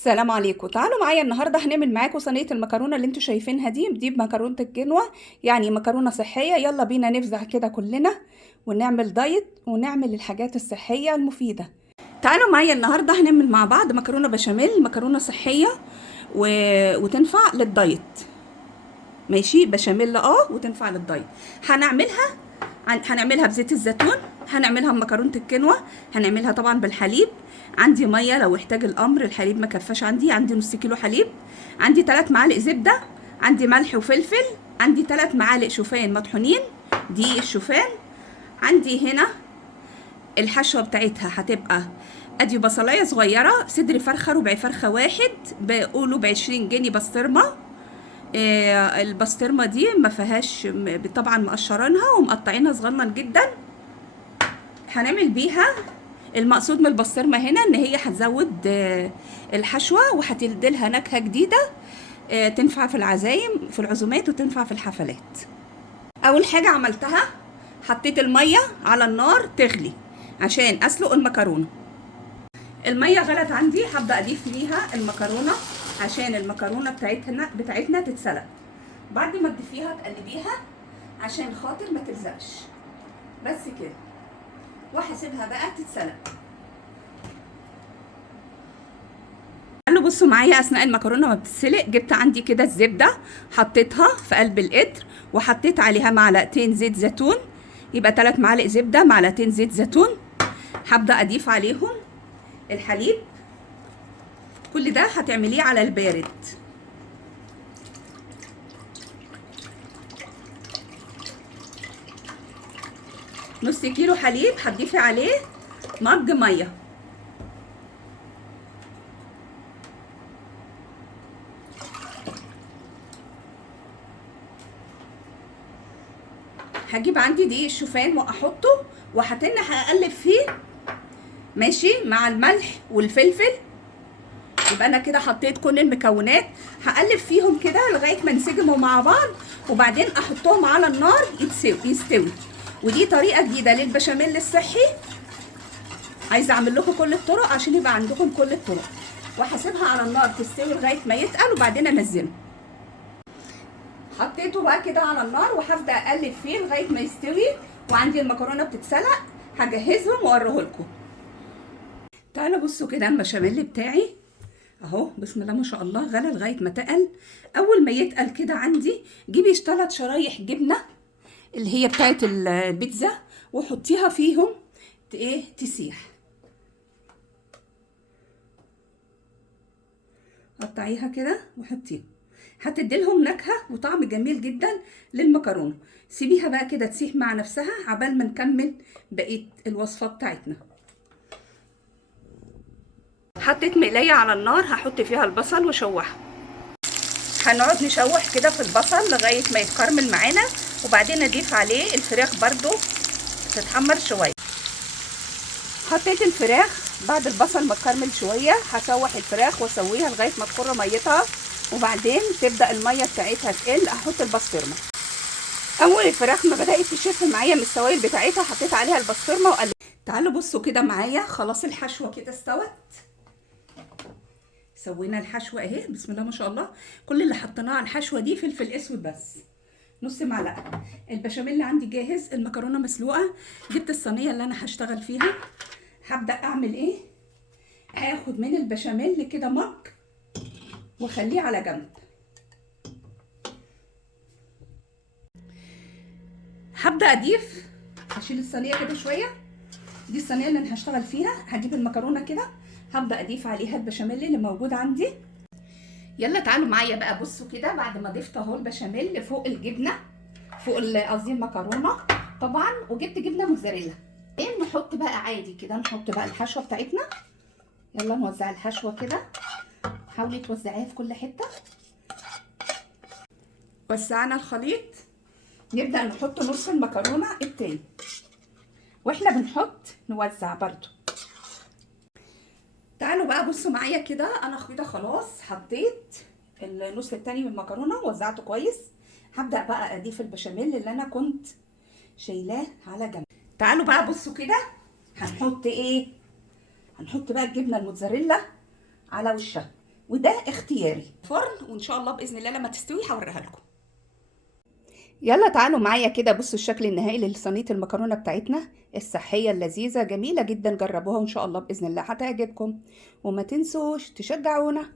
السلام عليكم. تعالوا معايا النهارده هنعمل معاكم صينيه المكرونه اللي انتوا شايفينها دي بمكرونه الجنوه، يعني مكرونه صحيه. يلا بينا نفزع كده كلنا ونعمل دايت ونعمل الحاجات الصحيه المفيده. تعالوا معايا النهارده هنعمل مع بعض مكرونه بشاميل، مكرونه صحيه و... وتنفع للدايت. ماشي، بشاميل وتنفع للدايت. هنعملها هنعملها بزيت الزيتون، هنعملها بمكرونه الكنوه، هنعملها طبعا بالحليب. عندي ميه لو احتاج الامر، الحليب ما كفاش، عندي نص كيلو حليب، عندي 3 معالق زبده، عندي ملح وفلفل، عندي 3 معالق شوفان مطحونين، دي الشوفان. عندي هنا الحشوه بتاعتها هتبقى ادي بصلايه صغيره، صدر فرخه، ربع فرخه واحد، بقوله ب20 جنيه بسطرمه. البسطرمه دي ما فيهاش، طبعا مقشرينها ومقطعينها صغنن جدا. هنعمل بيها المقصود من البسطرمه هنا ان هي هتزود الحشوه وهتديلها نكهه جديده، تنفع في العزايم، في العزومات، وتنفع في الحفلات. اول حاجه عملتها حطيت الميه على النار تغلي عشان اسلق المكرونه. الميه غلت عندي، هبدا اضيف ليها المكرونه عشان المكرونه بتاعتنا تتسلق. بعد ما تضيفيها تقلبيها عشان خاطر ما تلزقش، بس كده، وهسيبها بقى تتسلق. قالوا بصوا معايا، اثناء المكرونه ما بتتسلق جبت عندي كده الزبده، حطيتها في قلب القدر وحطيت عليها معلقتين زيت زيتون، يبقى 3 معالق زبده، معلقتين زيت زيتون. هبدا اضيف عليهم الحليب. كل ده هتعمليه على البارد. نص كيلو حليب هتضيفي عليه مج ميه. هجيب عندي دقيق الشوفان واحطه هقلب فيه، ماشي، مع الملح والفلفل. يبقى انا كده حطيت كل المكونات، هقلب فيهم كده لغايه ما ينسجموا مع بعض، وبعدين احطهم على النار يستوي. ودي طريقه جديده للبشاميل الصحي، عايزه اعمل لكم كل الطرق عشان يبقى عندكم كل الطرق. وهسيبها على النار تستوي لغايه ما يتقل وبعدين انزله. حطيته بقى كده على النار وهبدا اقلب فيه لغايه ما يستوي، وعندي المكرونه بتتسلق، هجهزهم واوريه لكم. تعالوا بصوا كده البشاميل بتاعي اهو، بسم الله ما شاء الله، غلى لغايه ما تقل. اول ما يتقل كده عندي جيبي 3 شرايح جبنه اللي هي بتاعت البيتزا وحطيها فيهم تسيح. قطعيها كده وحطيها، هتديلهم نكهه وطعم جميل جدا للمكرونه. سيبيها بقى كده تسيح مع نفسها عبال ما نكمل بقيه الوصفه بتاعتنا. حطيت مقلايه على النار، هحط فيها البصل واشوحه. هنقعد نشوح كده في البصل لغايه ما يتكرمل معانا، وبعدين اضيف عليه الفراخ برضو تتحمر شويه. حطيت الفراخ بعد البصل ما تكرمل شويه، هشوح الفراخ واسويها لغايه ما تخر ميتها، وبعدين تبدا الميه بتاعتها تقل، احط البسطرمه. اول الفراخ ما بدات تشف معايا من السوائل بتاعتها حطيت عليها البسطرمه وقلبت. تعالوا بصوا كده معايا، خلاص الحشوه كده استوت. سوينا الحشوه اهي، بسم الله ما شاء الله. كل اللي حطيناه على الحشوه دي فلفل اسود بس، نص معلقه. البشاميل اللي عندي جاهز، المكرونه مسلوقه. جبت الصينيه اللي انا هشتغل فيها. هبدا اعمل هاخد من البشاميل كده مج واخليه على جنب. هبدا اضيف، هشيل الصينيه كده شويه، دي الصينيه اللي انا هشتغل فيها. هجيب المكرونه كده، هبدا اضيف عليها البشاميل اللي موجود عندي. يلا تعالوا معايا بقى، بصوا كده بعد ما ضفت اهو البشاميل فوق الجبنه، فوق قصدي المكرونه طبعا، وجبت جبنه موتزاريلا. نحط بقى عادي كده، نحط بقى الحشوه بتاعتنا. يلا نوزع الحشوه كده، حاولي توزعيها في كل حته. وسعنا الخليط، نبدا نحط نص المكرونه التاني، واحنا بنحط نوزع برضو. تعالوا بقى بصوا معايا كده، انا كده خلاص حطيت النص التاني من المكرونه ووزعته كويس. هبدا بقى اضيف البشاميل اللي انا كنت شايلاه على جنب. تعالوا بقى بصوا كده، هنحط هنحط بقى الجبنه الموتزاريلا على وشها. وده اختياري. فرن، وان شاء الله باذن الله لما تستوي هوريها لكم. يلا تعالوا معايا كده بصوا الشكل النهائي لصينيه المكرونه بتاعتنا الصحيه اللذيذه، جميله جدا، جربوها وان شاء الله باذن الله هتعجبكم، وما تنسوش تشجعونا.